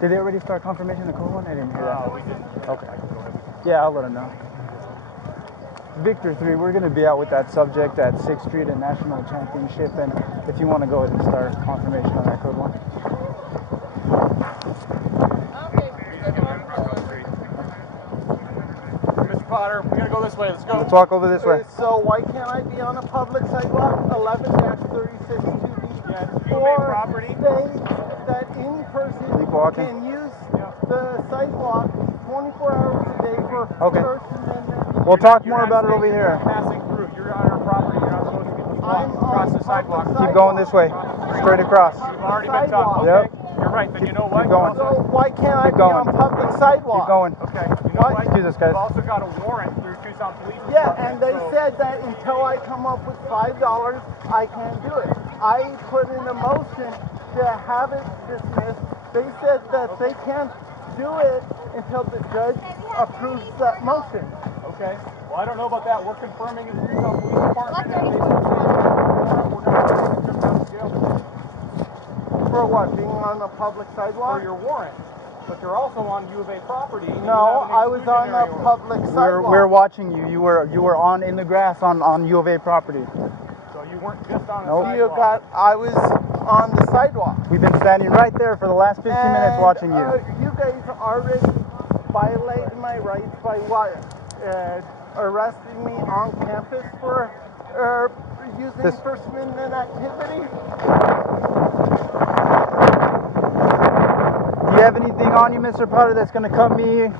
Did they already start confirmation of code 1? I didn't hear that. We didn't. Okay. Yeah, I'll let them know. Victor 3, we're going to be out with that subject at 6th Street and National Championship, and if you want to go ahead and start confirmation on that code 1. Mr. Potter, we gotta go this way. Let's go. Let's walk over this way. So why can't I be on a public sidewalk? 11-36 Yeah, it's U of A property. States that any person can use the sidewalk 24 hours a day for First Amendment. We'll talk more about it over here. You're passing through. You're on our property. You're not supposed to be across the sidewalk. Keep going this way. Straight across. You've already been talking. Yep. Okay. You're right, but you know what? Keep going. So why can't I be on public sidewalk? Keep going. Okay. You know what? Excuse us, guys. You've also got a warrant through Tucson Police Department. Yeah, and they said that until I come up with $5, I can't do it. I put in a motion to have it dismissed. They said that they can't do it until the judge approves that motion. Okay. Well, I don't know about that. We're confirming in the Tucson Police Department. And we're going to take a trip down to jail. For what? Being on a public sidewalk? For your warrant. But you're also on U of A property. No, I was on a public sidewalk. We're watching you. You were on in the grass on U of A property. So you weren't just on a sidewalk. I was on the sidewalk. We've been standing right there for the last 15 minutes watching you. You guys already violated my rights by what? Arresting me on campus for using First Amendment activity? Do you have anything on you, Mr. Potter, that's going to cut me,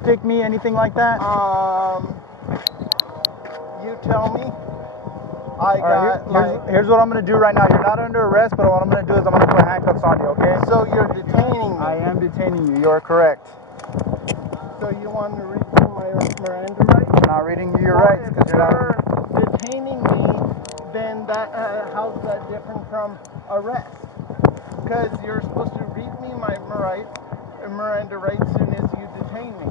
stick me, anything like that? You tell me. Here's what I'm going to do right now. You're not under arrest, but what I'm going to do is I'm going to put handcuffs on you, okay? So you're detaining me? I am detaining you. You're correct. So you want to read me my Miranda rights? I'm not reading you your rights because you're not detaining me. Then that how's that different from arrest? Because you're supposed to read me my Miranda rights as soon as you detain me.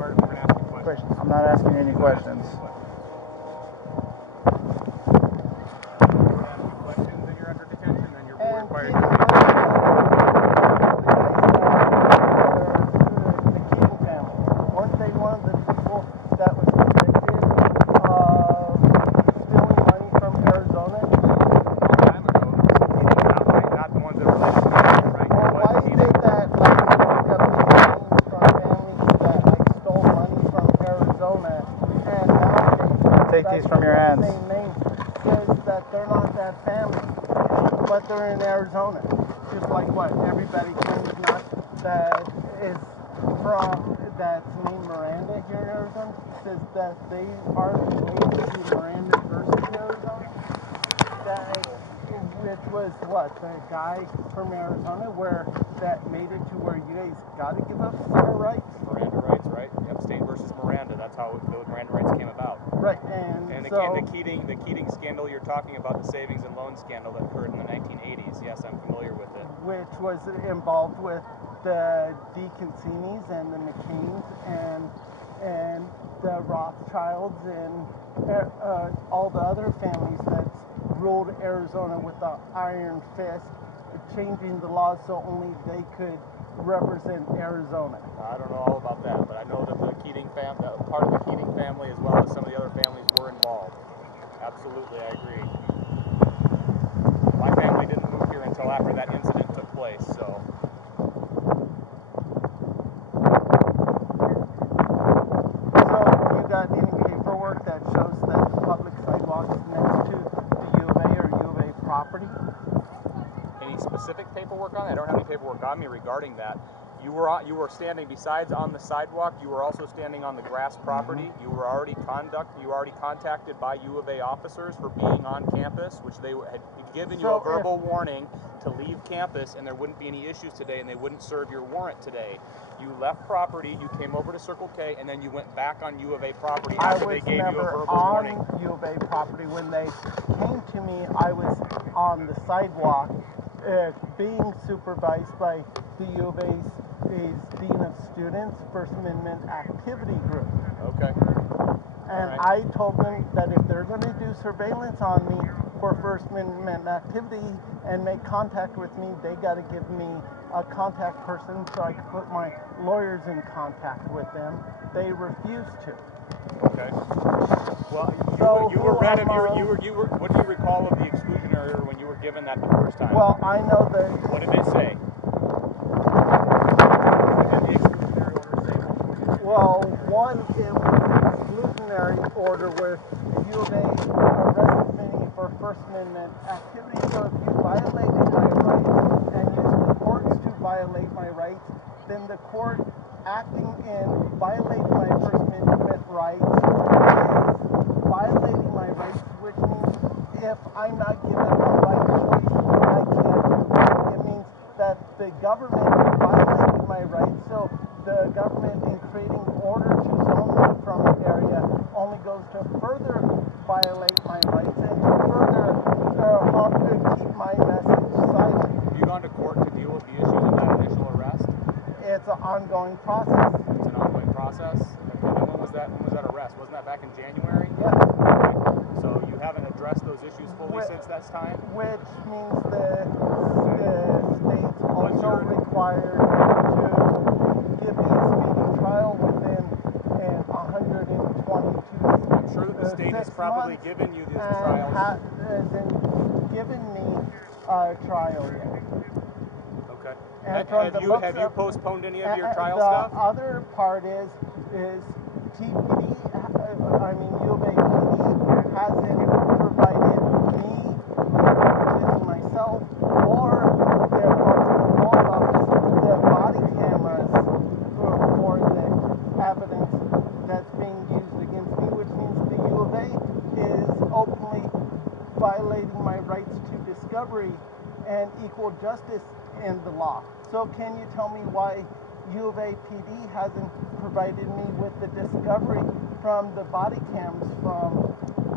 We're going to ask you questions. I'm not asking any questions. Questions and you're under detention, then you're required to the Keating family. Weren't they one of the people that was convicted of stealing money from Arizona? Time ago, not the ones that are related to me, right? Well, why is it that like we got these names from families that like stole money from Arizona and nowadays take these from your hands. Same name says that they're not that family, but they're in Arizona. Just like what everybody claims not that is from that's named Miranda here in Arizona says that they are related to Miranda versus Arizona. Which was what the guy from Arizona where that made it to where you guys got to give up your rights. Miranda rights, right? Yep, State versus Miranda. That's how the Miranda rights came about. Right, and so the Keating scandal you're talking about, the savings and loan scandal that occurred in the 1980s. Yes, I'm familiar with it. Which was involved with the DeConcinis and the McCains and the Rothschilds and all the other families that ruled Arizona with the iron fist, changing the laws so only they could represent Arizona. I don't know all about that, but I know that the Keating family, part of the Keating family, as well as some of the other families, were involved. Absolutely, I agree. My family didn't move here until after that incident took place, so. So, you got any paperwork that shows that the public sidewalk is next to the U of A or U of A property? Any specific paperwork on that? I don't have any paperwork on me regarding that. You were standing besides on the sidewalk. You were also standing on the grass property. You were already contacted by U of A officers for being on campus, which they had given you a verbal warning to leave campus, and there wouldn't be any issues today, and they wouldn't serve your warrant today. You left property. You came over to Circle K, and then you went back on U of A property after they gave you a verbal warning. I was never on U of A property. When they came to me, I was on the sidewalk, being supervised by the U of A's Dean of Students First Amendment Activity Group. Okay. And I told them that if they're going to do surveillance on me for First Amendment activity and make contact with me, they got to give me a contact person so I could put my lawyers in contact with them. They refused to. Okay. Well, So you were read of who you were. What do you recall of the exclusionary order when you were given that the first time? Well, I know that. What did it say? What did the exclusionary order say? Well, one, it was an exclusionary order where U of A arrested me for First Amendment activity. So if you violated my rights and used the courts to violate my rights, then the court acting in violating my First Amendment rights is violating my rights, which means if I'm not given a right choice, I can't do it. It means that the government violated my rights. So the government, in creating order to zone me from an area, only goes to further violate my rights and to further keep my message silent. Have you gone to court to deal with the issues of that initial arrest? It's an ongoing process. It's an ongoing process. Okay. And when was that arrest? Wasn't that back in January? Yes. Okay. So you haven't addressed those issues fully since that time? Which means the state's also required to give me a speedy trial within 122. I'm sure that the state has probably given you these trials. Hasn't given me a trial yet. Okay. And have you postponed any of your and trial the stuff? other part is TPD, U of A PD hasn't provided me, representing myself, or the law office, the body cameras for the evidence that's being used against me, which means the U of A is openly violating my rights to discovery and equal justice in the law. So can you tell me why U of A PD hasn't provided me with the discovery from the body cams from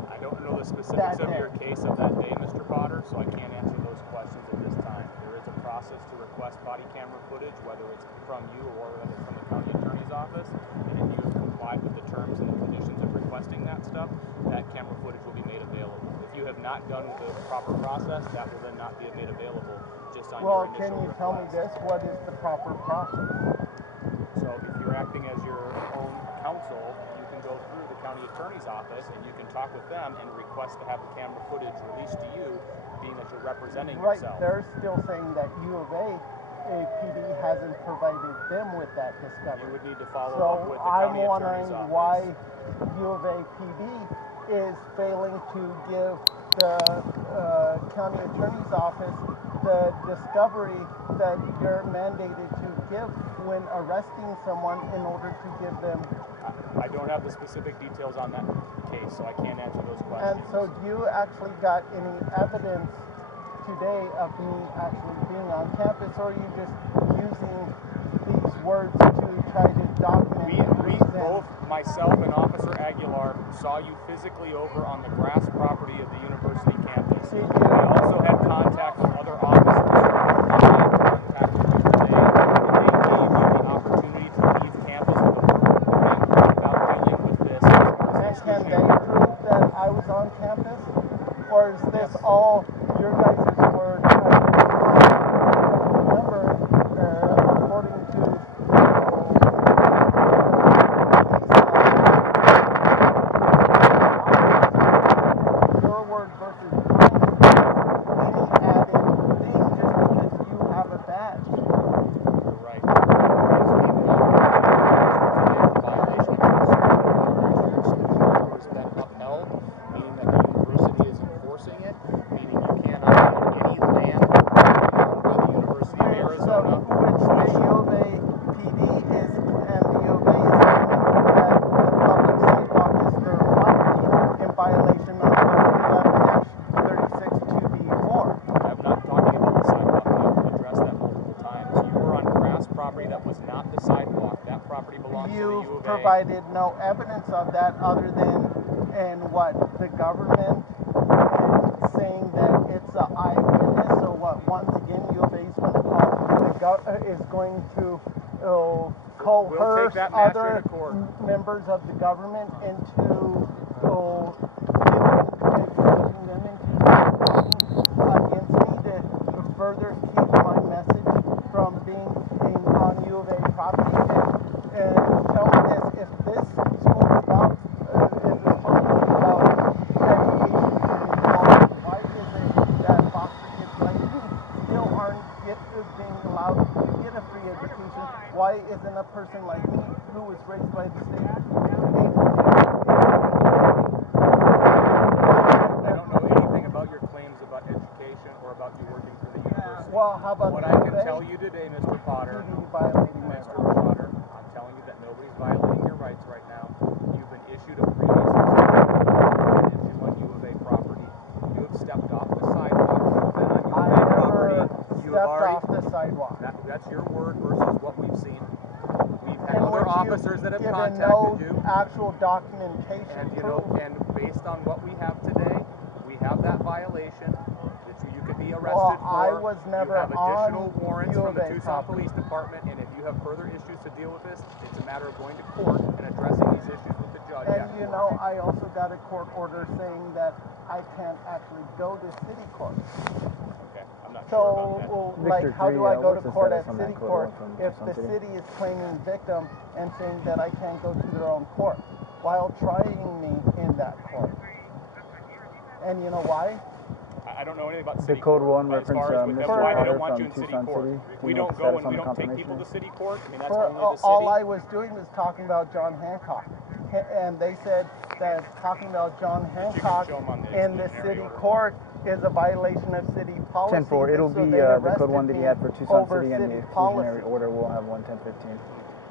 I don't know the specifics of your case of that day, Mr. Potter, so I can't answer those questions at this time. There is a process to request body camera footage, whether it's from you or whether it's from the county attorney's office, and if you have complied with the terms and the conditions of requesting that stuff, that camera footage will be made available. If you have not done the proper process, that will then not be made available just on your initial request. Well, can you tell me this? What is the proper process? So if you're acting as your own counsel, you can go through the county attorney's office and you can talk with them and request to have the camera footage released to you, being that you're representing yourself. Right, they're still saying that U of A PD hasn't provided them with that discovery. You would need to follow up with the county attorney's office. So I'm wondering why U of A PD is failing to give the county attorney's office the discovery that you're mandated to give when arresting someone in order to give them. I don't have the specific details on that case, so I can't answer those questions. And so do you actually got any evidence today of me actually being on campus, or are you just using these words to try to document? We both, myself and Officer Aguilar, saw you physically over on the grass property of the university campus. We also had contact from other officers who were in contact with you today, and they gave you the opportunity to leave campus with a verbal warning without dealing with this. And can they prove that I was on campus? Or is this all your guys' word? Remember, according to your word versus mine, any added thing just because you have a badge. You're right. Violation of your exclusion order has been upheld, meaning that the university is enforcing it, meaning you cannot have any land owned by the University of Arizona. Which the U of A PD is, and the U of A is saying that the public sidewalk is their property in violation of 11-36-2B4. I'm not talking about the sidewalk. I've addressed that multiple times. You were on grass property that was not the sidewalk. That property belongs to the U of A. You provided no evidence of that other than the government is saying that it's an eyewitness. So once again, U of A is going to coerce other members of the government into putting them into against me to further keep my message from being today, Mr. Potter. violating my Mr. rights. Potter, I'm telling you that nobody's violating your rights right now. You've been issued a previous issue on U of A property. You have stepped off the sidewalk. Then on U of A property, you have Stepped already off the sidewalk. That's your word versus what we've seen. We've had In other which officers that have given contacted you. Actual documentation. And you know, and based on what we have today, we have that violation that you could be arrested for. I was never you have additional on warrants U from of the A Tucson property. Police Department, and if you have further issues to deal with this, it's a matter of going to court and addressing these issues with the judge. And you know, I also got a court order saying that I can't actually go to city court. Okay, I'm not So, sure about well, that. like, Victor how 3, do I go to what's the court status at on city that code court from if Tucson the City? city is claiming victim and saying that I can't go to their own court while trying me in that court? And you know why? I don't know anything about The city code court. 1 As far reference as with them, Mr. why they Potter don't want from you in city Tucson court. City. We Do you know don't the go status and on we the don't take confirmation? people to city court. I mean, that's For, only the city. all I was doing was talking about John Hancock. And they said that talking about John Hancock show 'em on the in the exclusionary city order. court is a violation of city policy. 10-4, it'll So be they the arrested code 1 that he me had for Tucson over City, and the city exclusionary policy. order will have 11015.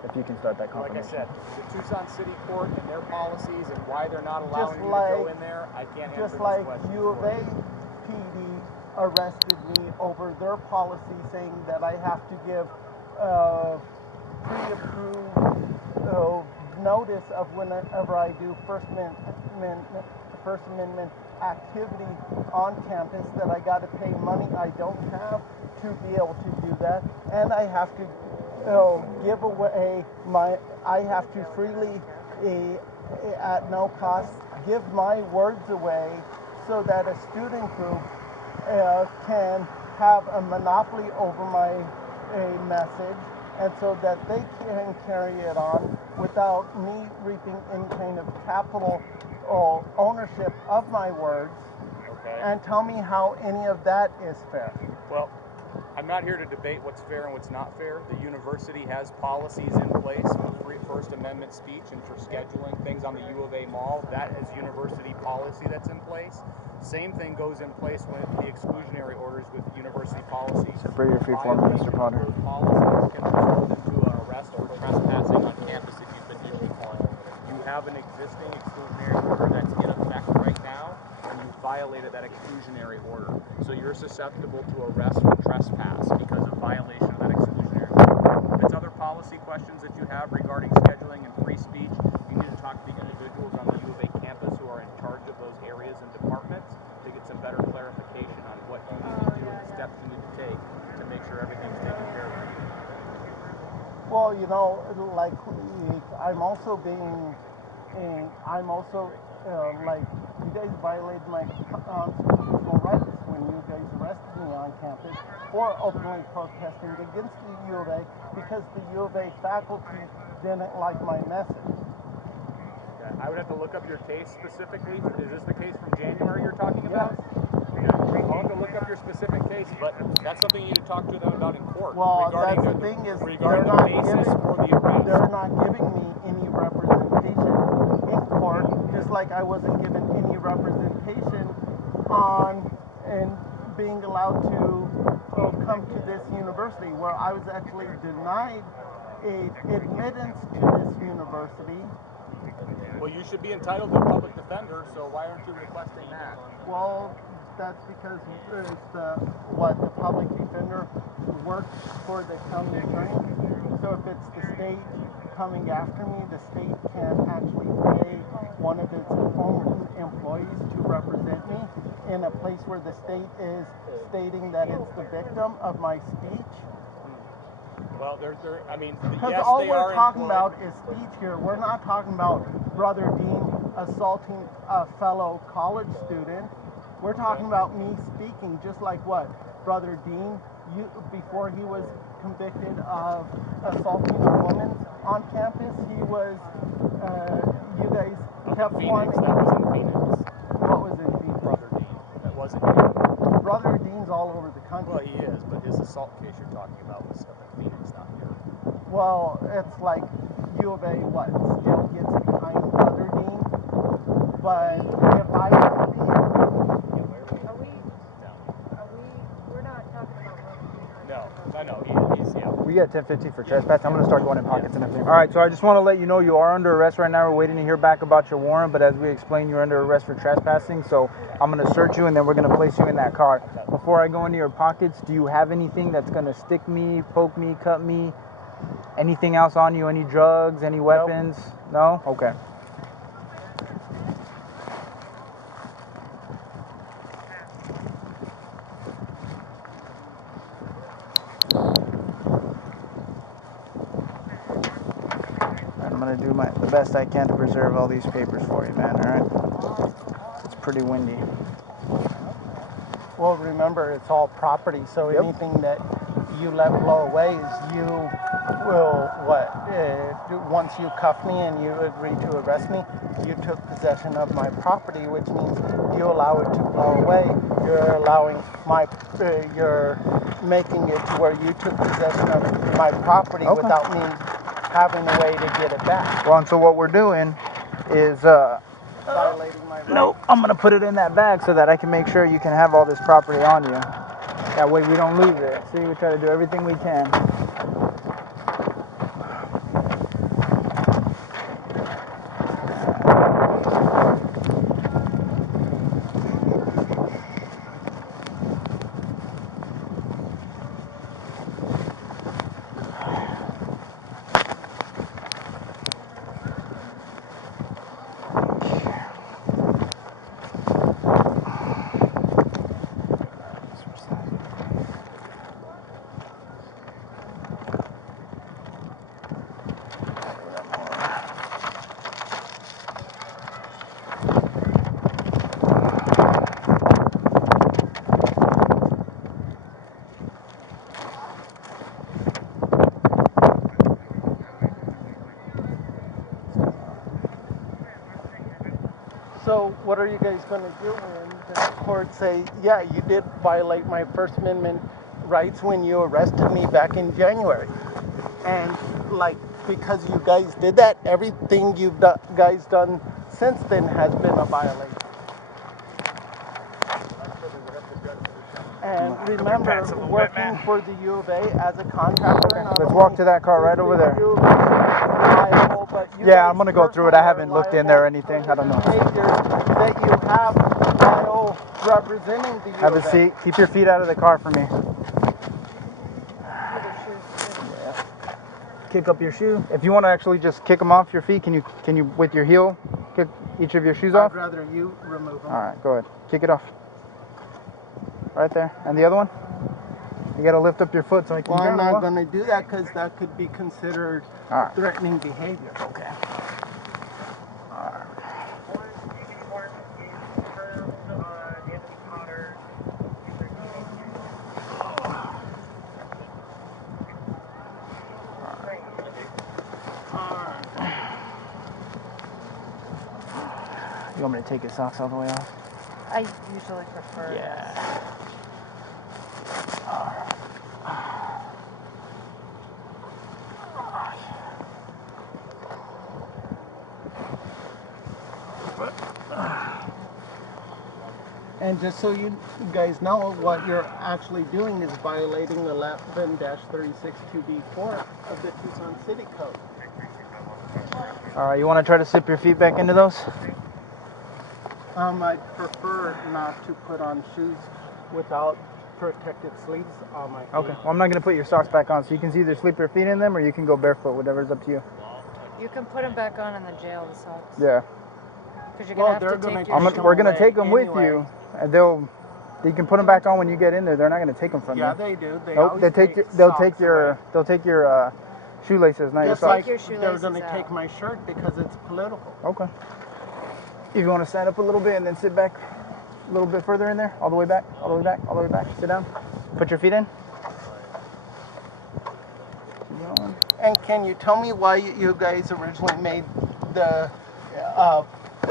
If you can start that Like I confirmation. said, the Tucson City Court and their policies and why they're not allowing Just you to go like- in there, I can't answer Just these like questions U of for A you. PD arrested me over their policy saying that I have to give pre-approved notice of whenever I do First Amendment activity on campus, that I got to pay money I don't have to be able to do that, and I have to give away I have to freely, at no cost, give my words away so that a student group can have a monopoly over my message, and so that they can carry it on without me reaping any kind of capital ownership of my words. Okay. And tell me how any of that is fair. Well, I'm not here to debate what's fair and what's not fair. The university has policies in place for free First Amendment speech and for scheduling things on the U of A mall. That is university policy that's in place. Same thing goes in place with the exclusionary orders with university policy. For your free form, Mr. Potter. Those policies can result into an arrest or trespassing on campus if you've been issued one. You have an existing exclusionary order that's in effect right now, and you violated that exclusionary order. So you're susceptible to arrest for trespass because of violation of that exclusionary order. If it's other policy questions that you have regarding scheduling and free speech, you need to talk to the individuals on the U of A campus who are in charge of those areas and departments to get some better clarification on what you need to do and the steps you need to take to make sure everything's taken care of. Well, you know, like, I'm also like, you guys violated my constitutional rights when you guys arrested me on campus for openly protesting against the U of A because the U of A faculty didn't like my message. Okay. I would have to look up your case specifically. Is this the case from January you're talking about? Yes. Okay. I'll have to look up your specific case, but that's something you need to talk to them about in court. Well, regarding that's the thing is, regarding the basis for the arrest. they're not giving me any representation in court, just like I wasn't given any representation on and being allowed to come to this university, where I was actually denied admittance to this university. Well, you should be entitled to a public defender, so why aren't you requesting that? Well, that's because the public defender works for the county attorney. So if it's the state coming after me, the state can actually pay one of its own employees to represent me in a place where the state is stating that it's the victim of my speech. Well, I mean, Because yes, all they we're are talking employed. about is speech here. We're not talking about Brother Dean assaulting a fellow college student. We're talking about me speaking, just like what? Brother Dean, before he was convicted of assaulting a woman on campus, he was, you guys kept Phoenix, wanting. that was in Phoenix. What was in Phoenix? Brother Dean, that wasn't here. Brother Dean's all over the country. Well, he is, but his assault case you're talking about was up in Phoenix, not here. Well, it's like U of A, still gets behind Brother Dean. But if I speak, No. We're not talking about Brother Dean. No, he's you got 1050 for trespass. I'm going to start going in pockets and everything. All right, so I just want to let you know you are under arrest right now. We're waiting to hear back about your warrant, but as we explained, you're under arrest for trespassing. So I'm going to search you, and then we're going to place you in that car. Before I go into your pockets, do you have anything that's going to stick me, poke me, cut me? Anything else on you? Any drugs? Any weapons? Nope. No? Okay. I'm going to do the best I can to preserve all these papers for you, man, all right? It's pretty windy. Well, remember, it's all property, so anything that you let blow away is you will, once you cuff me and you agree to arrest me, you took possession of my property, which means you allow it to blow away. You're allowing you're making it to where you took possession of my property without me having a way to get it back. Well, and so what we're doing is, violating my rights. Nope, I'm going to put it in that bag so that I can make sure you can have all this property on you. That way we don't lose it. See, we try to do everything we can. So what are you guys going to do when the court say, yeah, you did violate my First Amendment rights when you arrested me back in January? And because you guys did that, everything you've guys done since then has been a violation. And remember, working for the U of A as a contractor. Let's walk to that car right over there. Yeah, I'm going to go through it. I haven't looked in there or anything. I don't know. That you have while representing the U of A. Have a seat. Keep your feet out of the car for me. Kick up your shoe. If you want to actually just kick them off your feet, can you with your heel kick each of your shoes off? I'd rather you remove them. All right, go ahead. Kick it off. Right there. And the other one? You got to lift up your foot so I can. Well, I'm not going to do that because that could be considered threatening behavior. Okay. All right. You want me to take his socks all the way off? I usually prefer Yeah. And just so you guys know, what you're actually doing is violating 11-362B4 of the Tucson City Code. All right, you want to try to slip your feet back into those? I'd prefer not to put on shoes without protective sleeves on my feet. Okay, well, I'm not going to put your socks back on, so you can either slip your feet in them or you can go barefoot, whatever's up to you. You can put them back on in the jail, the socks. Yeah. Because you're going to have to take your shoes. We're going to take them with you, and you can put them back on when you get in there. They're not going to take them from you. Yeah, they do. They'll take your shoelaces, not your Just socks. like they're going to take my shirt because it's political. Okay. If you want to stand up a little bit and then sit back a little bit further in there, all the way back, all the way back, all the way back. Sit down. Put your feet in. And can you tell me why you guys originally made the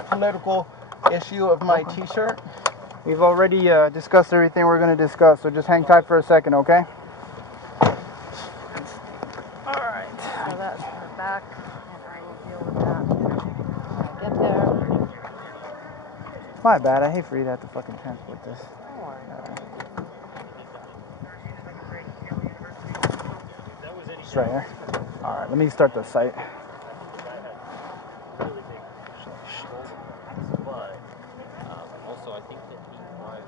political issue of my T-shirt? We've already discussed everything we're going to discuss, so just hang tight for a second, okay? All right. So that's the back, and I will deal with that when I get there. My bad. I hate for you to have to fucking transport this. Don't worry. If that was any This right here. All right, let me start the site. But also, I think that he was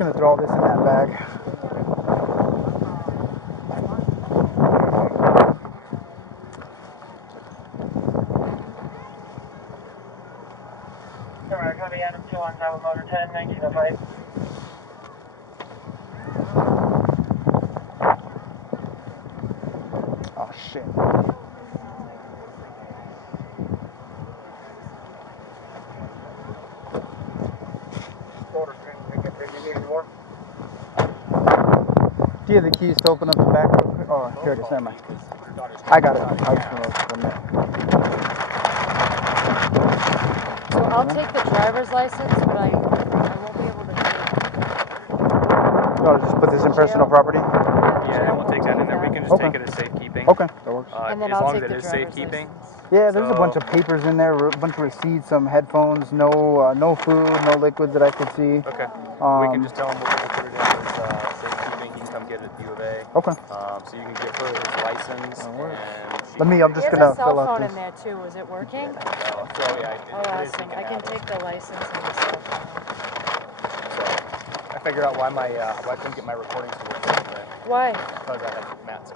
Gonna throw all this in that bag. Alright, copy Adam 2 on Tower Motor 10, 1905. Oh shit. Do you have the keys to open up the back real quick? Oh, here it is. Never mind. I got it. I just want to open it. So I'll take the driver's license, but I won't be able to take. No, just put this in personal property. Yeah, and we'll take that in there. We can just take it as safekeeping. Okay, that works. And then as I'll long take as it the is driver's safekeeping. license. Yeah, there's a bunch So- of papers in there, a bunch of receipts, some headphones, no food, no liquids that I could see. Okay. We can just tell him we'll put it in as safekeeping. He can come get it at U of A. Okay. So you can give her his license and I'm just He has gonna a cell fill out phone this. in there too. Is it working? So yeah, I'll it is, ask he him. can I can have it. take the license and the cell phone. So I figured out why I couldn't get my recordings to work today. Why? Because I had Matt's